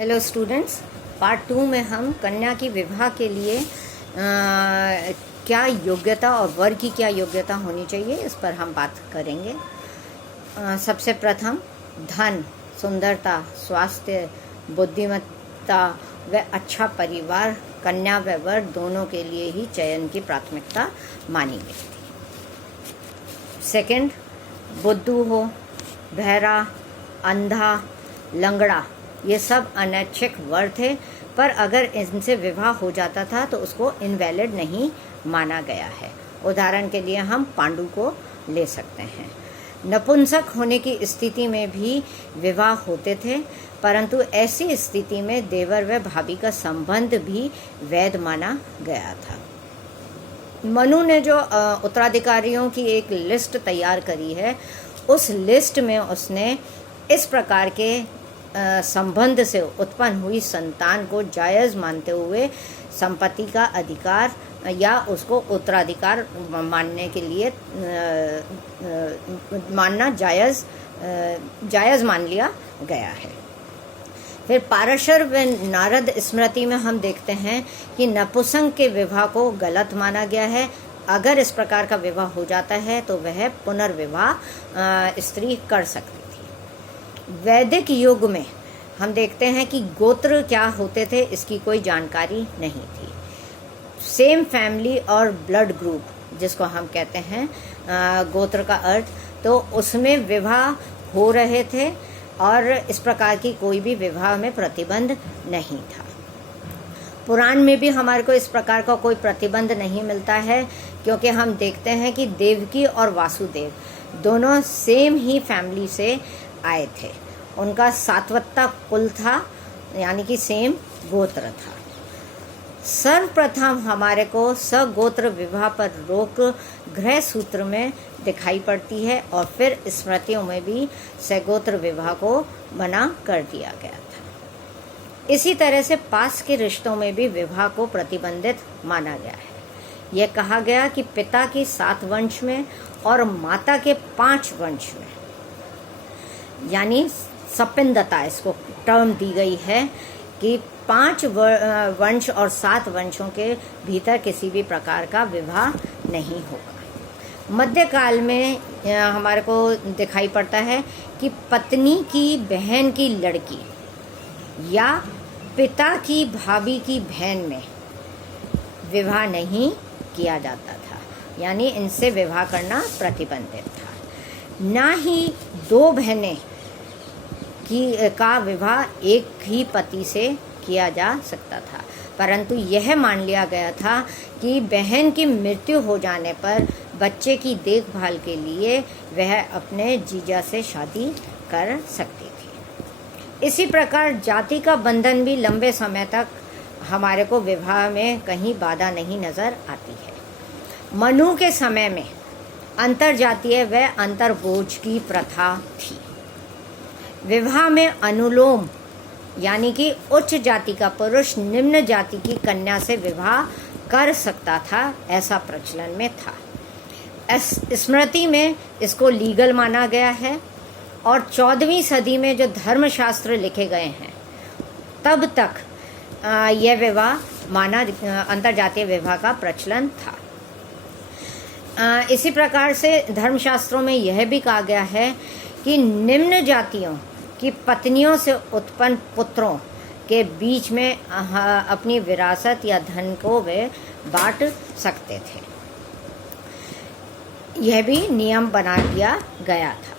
Hello students, part 2 में हम कन्या की विवाह के लिए क्या योग्यता और वर की क्या योग्यता होनी चाहिए इस पर हम बात करेंगे। सबसे प्रथम धन, सुंदरता, स्वास्थ्य, बुद्धिमत्ता व अच्छा परिवार कन्या व वर दोनों के लिए ही चयन की प्राथमिकता मानी गई थी। सेकंड, बुद्धू हो, बहरा, अंधा, लंगड़ा, ये सब अनैच्छिक वर थे, पर अगर इनसे विवाह हो जाता था तो उसको इनवैलिड नहीं माना गया है। उदाहरण के लिए हम पांडु को ले सकते हैं। नपुंसक होने की स्थिति में भी विवाह होते थे, परंतु ऐसी स्थिति में देवर व भाभी का संबंध भी वैध माना गया था। मनु ने जो उत्तराधिकारियों की एक लिस्ट तैयार करी है, उस लिस्ट में उसने इस प्रकार के संबंध से उत्पन्न हुई संतान को जायज़ मानते हुए संपत्ति का अधिकार या उसको उत्तराधिकार मानने के लिए मानना जायज़ मान लिया गया है। फिर पाराशर व नारद स्मृति में हम देखते हैं कि नपुंसक के विवाह को गलत माना गया है। अगर इस प्रकार का विवाह हो जाता है तो वह पुनर्विवाह स्त्री कर सकती थी। वैदिक युग में हम देखते हैं कि गोत्र क्या होते थे इसकी कोई जानकारी नहीं थी। सेम फैमिली और ब्लड ग्रुप जिसको हम कहते हैं गोत्र का अर्थ, तो उसमें विवाह हो रहे थे और इस प्रकार की कोई भी विवाह में प्रतिबंध नहीं था। पुराण में भी हमारे को इस प्रकार का कोई प्रतिबंध नहीं मिलता है, क्योंकि हम देखते हैं कि देवकी और वासुदेव दोनों सेम ही फैमिली से आए थे। उनका सातवत्ता कुल था, यानी कि सेम गोत्र था। सर्वप्रथम हमारे को सगोत्र विवाह पर रोक गृह सूत्र में दिखाई पड़ती है और फिर स्मृतियों में भी सगोत्र विवाह को मना कर दिया गया था। इसी तरह से पास के रिश्तों में भी विवाह को प्रतिबंधित माना गया है। यह कहा गया कि पिता की 7 वंश में और माता के 5 वंश में, यानी सपिंदता इसको टर्म दी गई है कि 5 वंश और 7 वंशों के भीतर किसी भी प्रकार का विवाह नहीं होगा। मध्यकाल में हमारे को दिखाई पड़ता है कि पत्नी की बहन की लड़की या पिता की भाभी की बहन में विवाह नहीं किया जाता था, यानी इनसे विवाह करना प्रतिबंधित था। ना ही 2 बहनें का विवाह एक ही पति से किया जा सकता था, परंतु यह मान लिया गया था कि बहन की मृत्यु हो जाने पर बच्चे की देखभाल के लिए वह अपने जीजा से शादी कर सकती थी। इसी प्रकार जाति का बंधन भी लंबे समय तक हमारे को विवाह में कहीं बाधा नहीं नज़र आती है। मनु के समय में अंतरजातीय व अंतर्बोझ की प्रथा थी। विवाह में अनुलोम, यानी कि उच्च जाति का पुरुष निम्न जाति की कन्या से विवाह कर सकता था, ऐसा प्रचलन में था। स्मृति में इसको लीगल माना गया है और 14वीं सदी में जो धर्मशास्त्र लिखे गए हैं तब तक यह विवाह माना अंतरजातीय विवाह का प्रचलन था। इसी प्रकार से धर्मशास्त्रों में यह भी कहा गया है कि निम्न जातियों की पत्नियों से उत्पन्न पुत्रों के बीच में अपनी विरासत या धन को वे बांट सकते थे। यह भी नियम बना दिया गया था।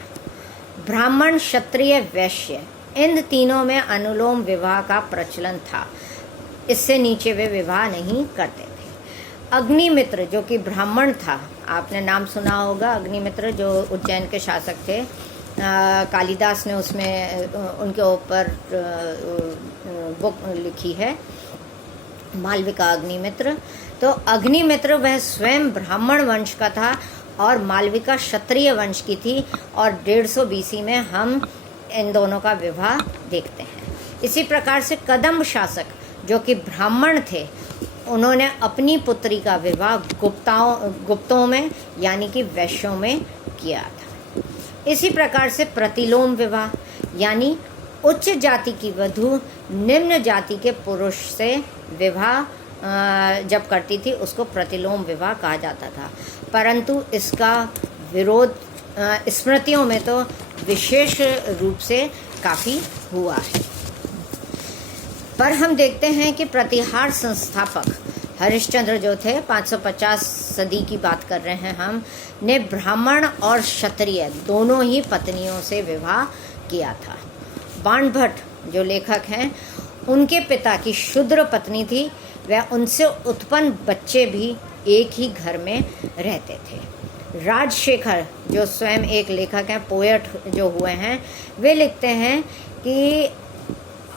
ब्राह्मण, क्षत्रिय, वैश्य, इन तीनों में अनुलोम विवाह का प्रचलन था। इससे नीचे वे विवाह नहीं करते थे। अग्निमित्र जो कि ब्राह्मण था, आपने नाम सुना होगा, अग्निमित्र जो उज्जैन के शासक थे, कालिदास ने उसमें उनके ऊपर बुक लिखी है, मालविका अग्निमित्र। तो अग्निमित्र वह स्वयं ब्राह्मण वंश का था और मालविका क्षत्रिय वंश की थी, और 150 BC में हम इन दोनों का विवाह देखते हैं। इसी प्रकार से कदम्ब शासक जो कि ब्राह्मण थे, उन्होंने अपनी पुत्री का विवाह गुप्तों में, यानी कि वैश्यों में किया था। इसी प्रकार से प्रतिलोम विवाह, यानी उच्च जाति की वधू निम्न जाति के पुरुष से विवाह जब करती थी उसको प्रतिलोम विवाह कहा जाता था, परंतु इसका विरोध स्मृतियों में तो विशेष रूप से काफ़ी हुआ है। पर हम देखते हैं कि प्रतिहार संस्थापक हरिश्चंद्र जो थे, 550 सदी की बात कर रहे हैं हम, ने ब्राह्मण और क्षत्रिय दोनों ही पत्नियों से विवाह किया था। बाणभट्ट जो लेखक हैं, उनके पिता की शूद्र पत्नी थी, वह उनसे उत्पन्न बच्चे भी एक ही घर में रहते थे। राजशेखर जो स्वयं एक लेखक हैं, पोएट जो हुए हैं, वे लिखते हैं कि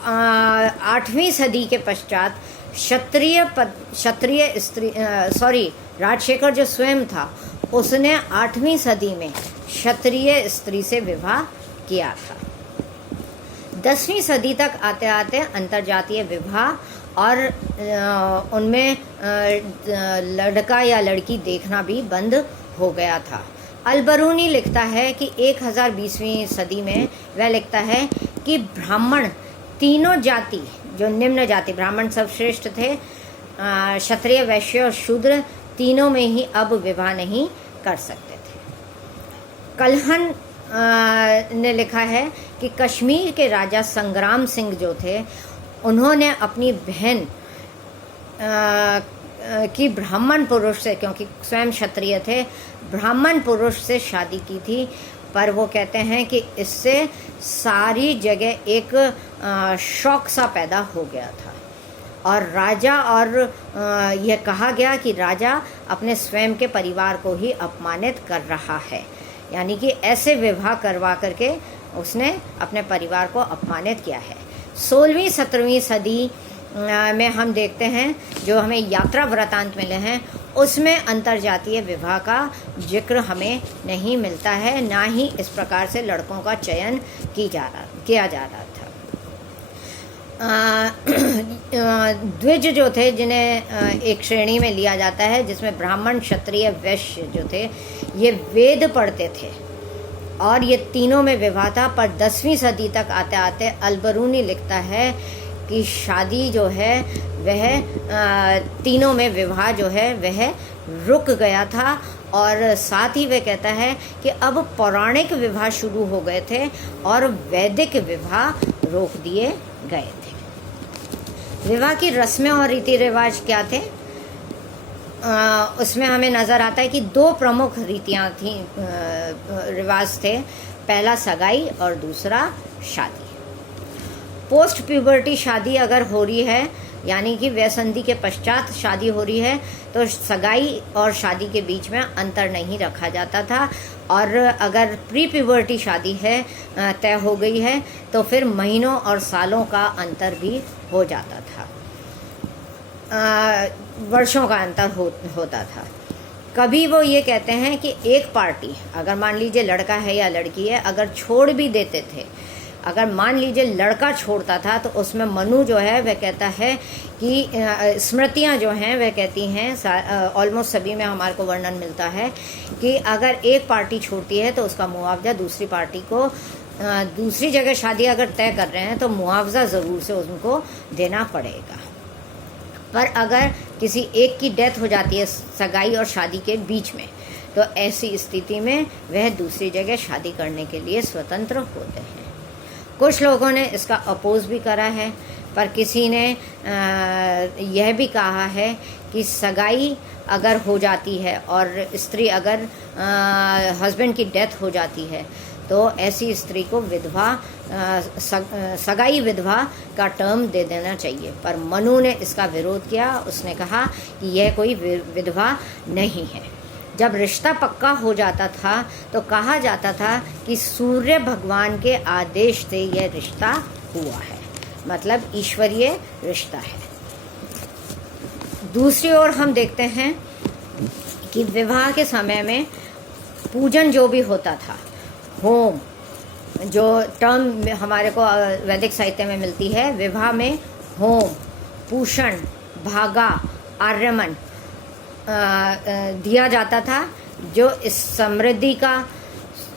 8वीं सदी के पश्चात राजशेखर जो स्वयं था उसने 8वीं सदी में क्षत्रिय स्त्री से विवाह किया था। 10वीं सदी तक आते आते अंतर्जातीय विवाह और उनमें लड़का या लड़की देखना भी बंद हो गया था। अलबरूनी लिखता है कि 1020वीं सदी में वह लिखता है कि ब्राह्मण तीनों जाति, जो निम्न जाति, ब्राह्मण सर्वश्रेष्ठ थे, क्षत्रिय, वैश्य और शूद्र, तीनों में ही अब विवाह नहीं कर सकते थे। कल्हन ने लिखा है कि कश्मीर के राजा संग्राम सिंह जो थे, उन्होंने अपनी बहन की ब्राह्मण पुरुष से, क्योंकि स्वयं क्षत्रिय थे, ब्राह्मण पुरुष से शादी की थी, पर वो कहते हैं कि इससे सारी जगह एक शौक सा पैदा हो गया था और राजा और यह कहा गया कि राजा अपने स्वयं के परिवार को ही अपमानित कर रहा है, यानी कि ऐसे विवाह करवा करके उसने अपने परिवार को अपमानित किया है। 16वीं 17वीं सदी में हम देखते हैं, जो हमें यात्रा वृतांत मिले हैं, उसमें अंतर्जातीय विवाह का जिक्र हमें नहीं मिलता है, ना ही इस प्रकार से लड़कों का चयन किया जा रहा था। द्विज जो थे, जिन्हें एक श्रेणी में लिया जाता है जिसमें ब्राह्मण, क्षत्रिय, वैश्य जो थे, ये वेद पढ़ते थे और ये तीनों में विवाह था। पर 10वीं सदी तक आते आते अलबरूनी लिखता है कि शादी जो है वह तीनों में विवाह जो है वह रुक गया था, और साथ ही वह कहता है कि अब पौराणिक विवाह शुरू हो गए थे और वैदिक विवाह रोक दिए गए थे। विवाह की रस्में और रीति रिवाज क्या थे? उसमें हमें नज़र आता है कि 2 प्रमुख रीतियाँ थी, रिवाज थे। पहला सगाई और दूसरा शादी। पोस्ट प्यूबर्टी शादी अगर हो रही है, यानी कि वयसंधि के पश्चात शादी हो रही है, तो सगाई और शादी के बीच में अंतर नहीं रखा जाता था, और अगर प्री प्यूबर्टी शादी है, तय हो गई है, तो फिर महीनों और सालों का अंतर भी हो जाता था, वर्षों का अंतर होता था। कभी वो ये कहते हैं कि एक पार्टी, अगर मान लीजिए लड़का है या लड़की है, अगर छोड़ भी देते थे, अगर मान लीजिए लड़का छोड़ता था, तो उसमें मनु जो है वह कहता है कि स्मृतियाँ जो हैं वह कहती हैं, ऑलमोस्ट सभी में हमारे को वर्णन मिलता है कि अगर एक पार्टी छोड़ती है तो उसका मुआवजा दूसरी पार्टी को, दूसरी जगह शादी अगर तय कर रहे हैं तो मुआवजा ज़रूर से उनको देना पड़ेगा। पर अगर किसी एक की डेथ हो जाती है सगाई और शादी के बीच में, तो ऐसी स्थिति में वह दूसरी जगह शादी करने के लिए स्वतंत्र होते हैं। कुछ लोगों ने इसका अपोज भी करा है, पर किसी ने यह भी कहा है कि सगाई अगर हो जाती है और स्त्री अगर हस्बैंड की डेथ हो जाती है, तो ऐसी स्त्री को विधवा, सगाई विधवा का टर्म दे देना चाहिए। पर मनु ने इसका विरोध किया, उसने कहा कि यह कोई विधवा नहीं है। जब रिश्ता पक्का हो जाता था तो कहा जाता था कि सूर्य भगवान के आदेश से यह रिश्ता हुआ है, मतलब ईश्वरीय रिश्ता है। दूसरी ओर हम देखते हैं कि विवाह के समय में पूजन जो भी होता था, होम, जो टर्म हमारे को वैदिक साहित्य में मिलती है, विवाह में होम, पूषण, भागा, आर्यमन दिया जाता था, जो इस समृद्धि का,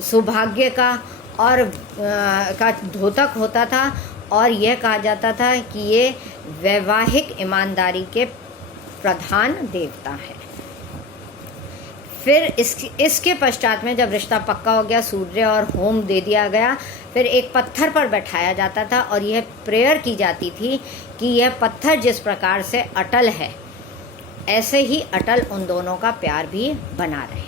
सौभाग्य का और का द्योतक होता था, और यह कहा जाता था कि ये वैवाहिक ईमानदारी के प्रधान देवता है। फिर इसके पश्चात में जब रिश्ता पक्का हो गया, सूर्य और होम दे दिया गया, फिर एक पत्थर पर बैठाया जाता था और यह प्रेयर की जाती थी कि यह पत्थर जिस प्रकार से अटल है, ऐसे ही अटल उन दोनों का प्यार भी बना रहे।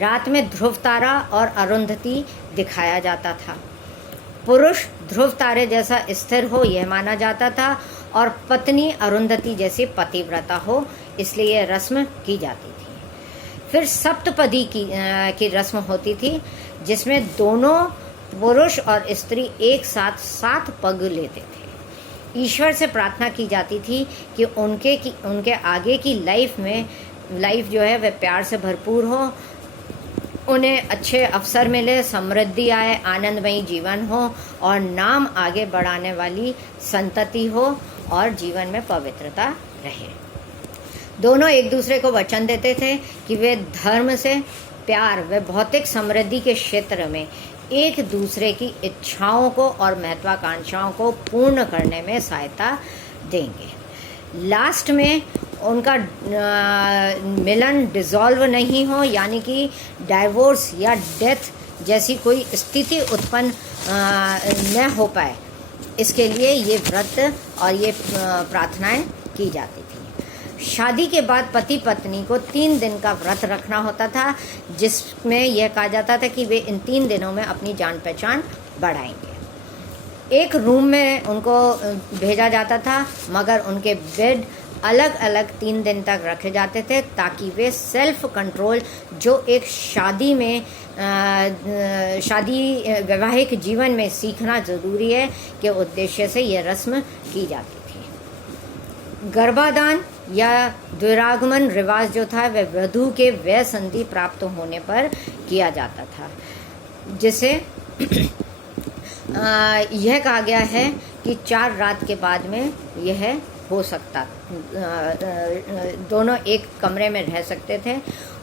रात में ध्रुव तारा और अरुंधति दिखाया जाता था। पुरुष ध्रुव तारे जैसा स्थिर हो यह माना जाता था, और पत्नी अरुंधति जैसी पतिव्रता हो, इसलिए यह रस्म की जाती थी। फिर सप्तपदी की रस्म होती थी, जिसमें दोनों पुरुष और स्त्री एक साथ 7 पग लेते थे। ईश्वर से प्रार्थना की जाती थी कि उनके आगे की लाइफ जो है वह प्यार से भरपूर हो, उन्हें अच्छे अवसर मिले, समृद्धि आए, आनंदमयी जीवन हो, और नाम आगे बढ़ाने वाली संतति हो, और जीवन में पवित्रता रहे। दोनों एक दूसरे को वचन देते थे कि वे धर्म से, प्यार व भौतिक समृद्धि के क्षेत्र में एक दूसरे की इच्छाओं को और महत्वाकांक्षाओं को पूर्ण करने में सहायता देंगे। लास्ट में उनका मिलन डिसॉल्व नहीं हो, यानी कि डाइवोर्स या डेथ जैसी कोई स्थिति उत्पन्न न हो पाए, इसके लिए ये व्रत और ये प्रार्थनाएं की जाती थी। शादी के बाद पति पत्नी को 3 दिन का व्रत रखना होता था, जिसमें यह कहा जाता था कि वे इन 3 दिनों में अपनी जान पहचान बढ़ाएंगे। एक रूम में उनको भेजा जाता था, मगर उनके बेड अलग अलग 3 दिन तक रखे जाते थे, ताकि वे सेल्फ कंट्रोल जो एक वैवाहिक जीवन में सीखना ज़रूरी है, के उद्देश्य से यह रस्म की जाती थी। गर्भाधान या द्विरागमन रिवाज जो था वह वधू के वय संधि प्राप्त होने पर किया जाता था, जिसे यह कहा गया है कि 4 रात के बाद में यह हो सकता, दोनों एक कमरे में रह सकते थे,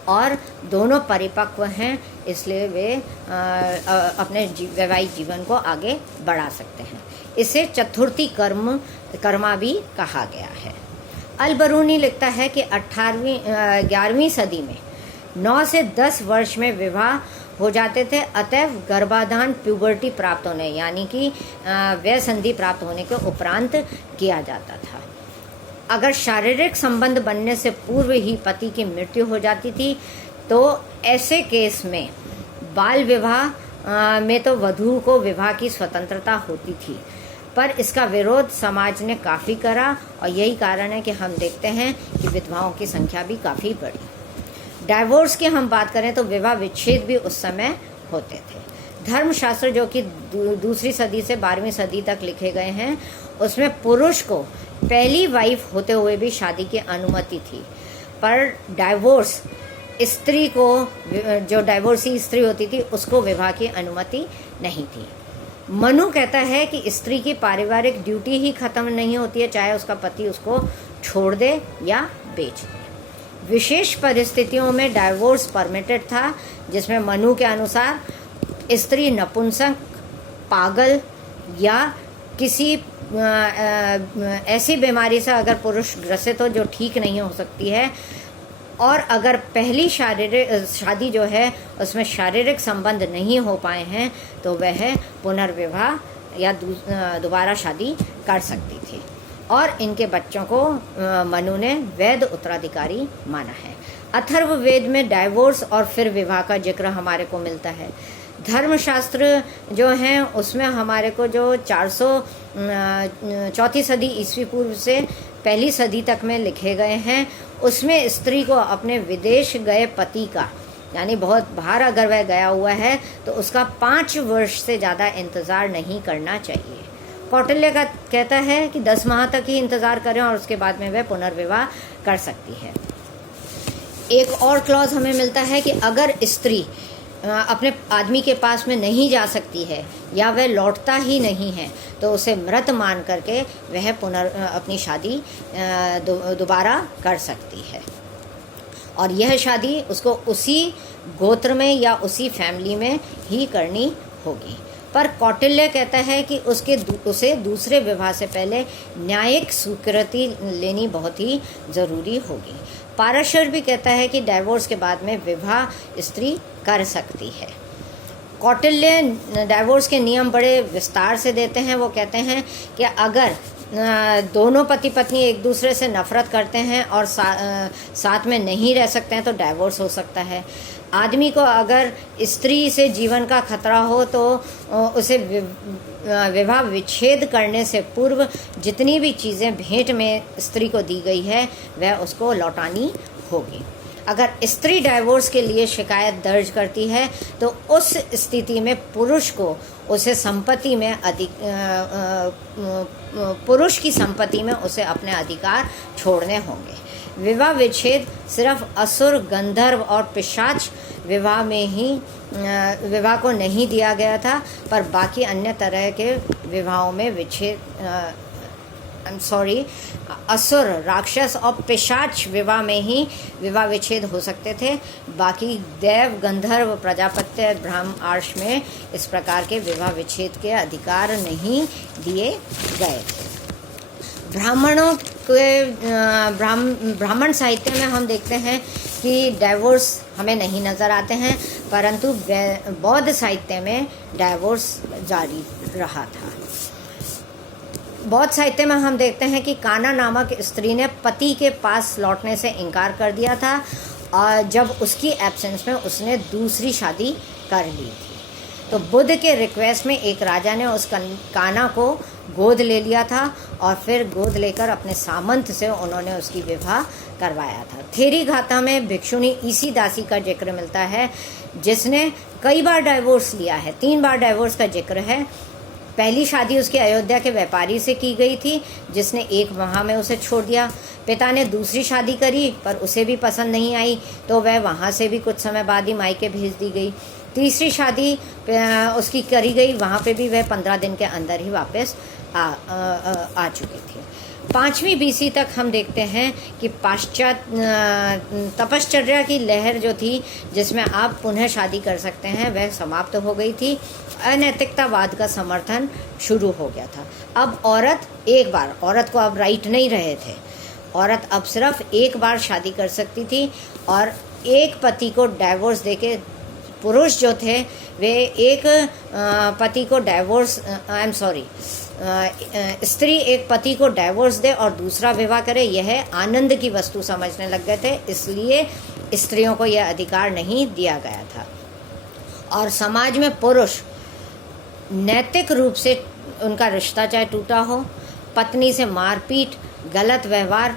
और दोनों परिपक्व हैं, इसलिए वे अपने वैवाहिक जीवन को आगे बढ़ा सकते हैं। इसे चतुर्थी कर्मा भी कहा गया है। अल-बरूनी लिखता है कि 11वीं सदी में 9 से 10 वर्ष में विवाह हो जाते थे, अतएव गर्भाधान प्यूबर्टी प्राप्त होने, यानी कि वय संधि प्राप्त होने के उपरांत किया जाता था। अगर शारीरिक संबंध बनने से पूर्व ही पति की मृत्यु हो जाती थी, तो ऐसे केस में बाल विवाह में तो वधू को विवाह की स्वतंत्रता होती थी, पर इसका विरोध समाज ने काफ़ी करा, और यही कारण है कि हम देखते हैं कि विधवाओं की संख्या भी काफ़ी बढ़ी। डाइवोर्स की हम बात करें तो विवाह विच्छेद भी उस समय होते थे। धर्मशास्त्र जो कि 2री सदी से 12वीं सदी तक लिखे गए हैं, उसमें पुरुष को पहली वाइफ होते हुए भी शादी की अनुमति थी, पर डाइवोर्स स्त्री को, जो डाइवोर्सी स्त्री होती थी, उसको विवाह की अनुमति नहीं थी। मनु कहता है कि स्त्री की पारिवारिक ड्यूटी ही खत्म नहीं होती है, चाहे उसका पति उसको छोड़ दे या बेच दे। विशेष परिस्थितियों में डाइवोर्स परमिटेड था, जिसमें मनु के अनुसार स्त्री नपुंसक, पागल या किसी ऐसी बीमारी से अगर पुरुष ग्रसित हो जो ठीक नहीं हो सकती है, और अगर पहली शादी जो है उसमें शारीरिक संबंध नहीं हो पाए हैं, तो वह पुनर्विवाह या दोबारा शादी कर सकती थी, और इनके बच्चों को मनु ने वैध उत्तराधिकारी माना है। अथर्ववेद में डाइवोर्स और फिर विवाह का जिक्र हमारे को मिलता है। धर्मशास्त्र जो हैं उसमें हमारे को जो 404 सदी ईस्वी पूर्व से 1 सदी तक में लिखे गए हैं, उसमें स्त्री को अपने विदेश गए पति का, यानी बहुत बाहर अगर वह गया हुआ है, तो उसका 5 वर्ष से ज़्यादा इंतज़ार नहीं करना चाहिए। कौटिल्य का कहता है कि 10 माह तक ही इंतज़ार करें और उसके बाद में वह पुनर्विवाह कर सकती है। एक और क्लॉज हमें मिलता है कि अगर स्त्री अपने आदमी के पास में नहीं जा सकती है या वह लौटता ही नहीं है, तो उसे मृत मान करके वह अपनी शादी दोबारा कर सकती है, और यह शादी उसको उसी गोत्र में या उसी फैमिली में ही करनी होगी। पर कौटिल्य कहता है कि उसे दूसरे विवाह से पहले न्यायिक स्वीकृति लेनी बहुत ही ज़रूरी होगी। पाराशर भी कहता है कि डाइवोर्स के बाद में विवाह स्त्री कर सकती है। कौटिल्य डाइवोर्स के नियम बड़े विस्तार से देते हैं। वो कहते हैं कि अगर दोनों पति पत्नी एक दूसरे से नफ़रत करते हैं और साथ में नहीं रह सकते हैं तो डाइवोर्स हो सकता है। आदमी को अगर स्त्री से जीवन का खतरा हो तो उसे विवाह विच्छेद करने से पूर्व जितनी भी चीज़ें भेंट में स्त्री को दी गई है वह उसको लौटानी होगी। अगर स्त्री डाइवोर्स के लिए शिकायत दर्ज करती है तो उस स्थिति में पुरुष को उसे संपत्ति में पुरुष की संपत्ति में उसे अपने अधिकार छोड़ने होंगे। विवाह विच्छेद सिर्फ असुर, गंधर्व और पिशाच विवाह में ही विवाह को नहीं दिया गया था, पर बाकी अन्य तरह के विवाहों में असुर, राक्षस और पिशाच विवाह में ही विवाह विच्छेद हो सकते थे। बाकी देव, गंधर्व, प्रजापत्य, ब्रह्म, आर्ष में इस प्रकार के विवाह विच्छेद के अधिकार नहीं दिए गए थे। ब्राह्मण साहित्य में हम देखते हैं कि डाइवोर्स हमें नहीं नज़र आते हैं, परंतु बौद्ध साहित्य में डाइवोर्स जारी रहा था। बौद्ध साहित्य में हम देखते हैं कि काना नामक स्त्री ने पति के पास लौटने से इनकार कर दिया था और जब उसकी एब्सेंस में उसने दूसरी शादी कर ली थी। तो बुद्ध के रिक्वेस्ट में एक राजा ने उस काना को गोद ले लिया था और फिर गोद लेकर अपने सामंत से उन्होंने उसकी विवाह करवाया था। थेरी गाथा में भिक्षुणी ईसी दासी का जिक्र मिलता है जिसने कई बार डाइवोर्स लिया है। 3 बार डाइवोर्स का जिक्र है। पहली शादी उसके अयोध्या के व्यापारी से की गई थी जिसने 1 माह में उसे छोड़ दिया। पिता ने दूसरी शादी करी पर उसे भी पसंद नहीं आई तो वह वहाँ से भी कुछ समय बाद ही मायके भेज दी गई। तीसरी शादी उसकी करी गई, वहाँ पे भी वह 15 दिन के अंदर ही वापस आ चुकी थी। 5वीं BC तक हम देखते हैं कि तपश्चर्या की लहर जो थी जिसमें आप पुनः शादी कर सकते हैं वह समाप्त हो गई थी। अनैतिकतावाद का समर्थन शुरू हो गया था। अब औरत को अब राइट नहीं रहे थे। औरत अब सिर्फ 1 बार शादी कर सकती थी और एक पति को डाइवोर्स देके पुरुष जो थे वे एक पति को स्त्री एक पति को डाइवोर्स दे और दूसरा विवाह करे, यह आनंद की वस्तु समझने लग गए थे। इसलिए स्त्रियों को यह अधिकार नहीं दिया गया था। और समाज में पुरुष नैतिक रूप से उनका रिश्ता चाहे टूटा हो, पत्नी से मारपीट, गलत व्यवहार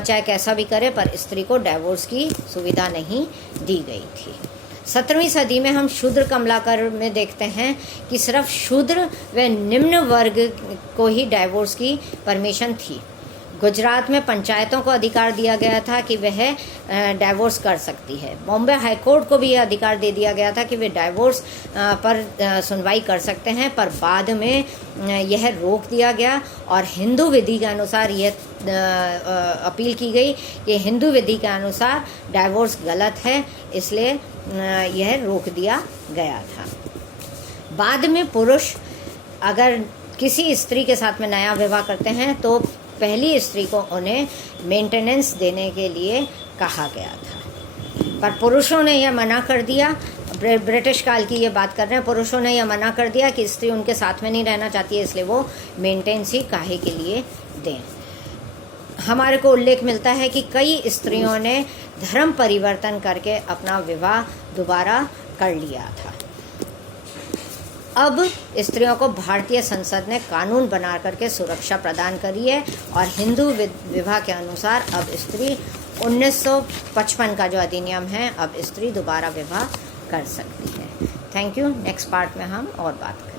चाहे कैसा भी करे, पर स्त्री को डाइवोर्स की सुविधा नहीं दी गई थी। 17वीं सदी में हम शूद्र कमलाकर में देखते हैं कि सिर्फ शूद्र व निम्न वर्ग को ही डाइवोर्स की परमिशन थी। गुजरात में पंचायतों को अधिकार दिया गया था कि वह डाइवोर्स कर सकती है। बॉम्बे हाई कोर्ट को भी यह अधिकार दे दिया गया था कि वे डाइवोर्स पर सुनवाई कर सकते हैं, पर बाद में यह रोक दिया गया और हिंदू विधि के अनुसार यह अपील की गई कि हिंदू विधि के अनुसार डाइवोर्स गलत है, इसलिए यह रोक दिया गया था। बाद में पुरुष अगर किसी स्त्री के साथ में नया विवाह करते हैं तो पहली स्त्री को उन्हें मेंटेनेंस देने के लिए कहा गया था, पर पुरुषों ने यह मना कर दिया। ब्रिटिश काल की ये बात कर रहे हैं। पुरुषों ने यह मना कर दिया कि स्त्री उनके साथ में नहीं रहना चाहती है, इसलिए वो मेंटेनेंस ही काहे के लिए दें। हमारे को उल्लेख मिलता है कि कई स्त्रियों ने धर्म परिवर्तन करके अपना विवाह दोबारा कर लिया था। अब स्त्रियों को भारतीय संसद ने कानून बना करके सुरक्षा प्रदान करी है और हिंदू विवाह के अनुसार अब स्त्री 1955 का जो अधिनियम है, अब स्त्री दोबारा विवाह कर सकती है। Thank you. नेक्स्ट पार्ट में हम और बात करेंगे।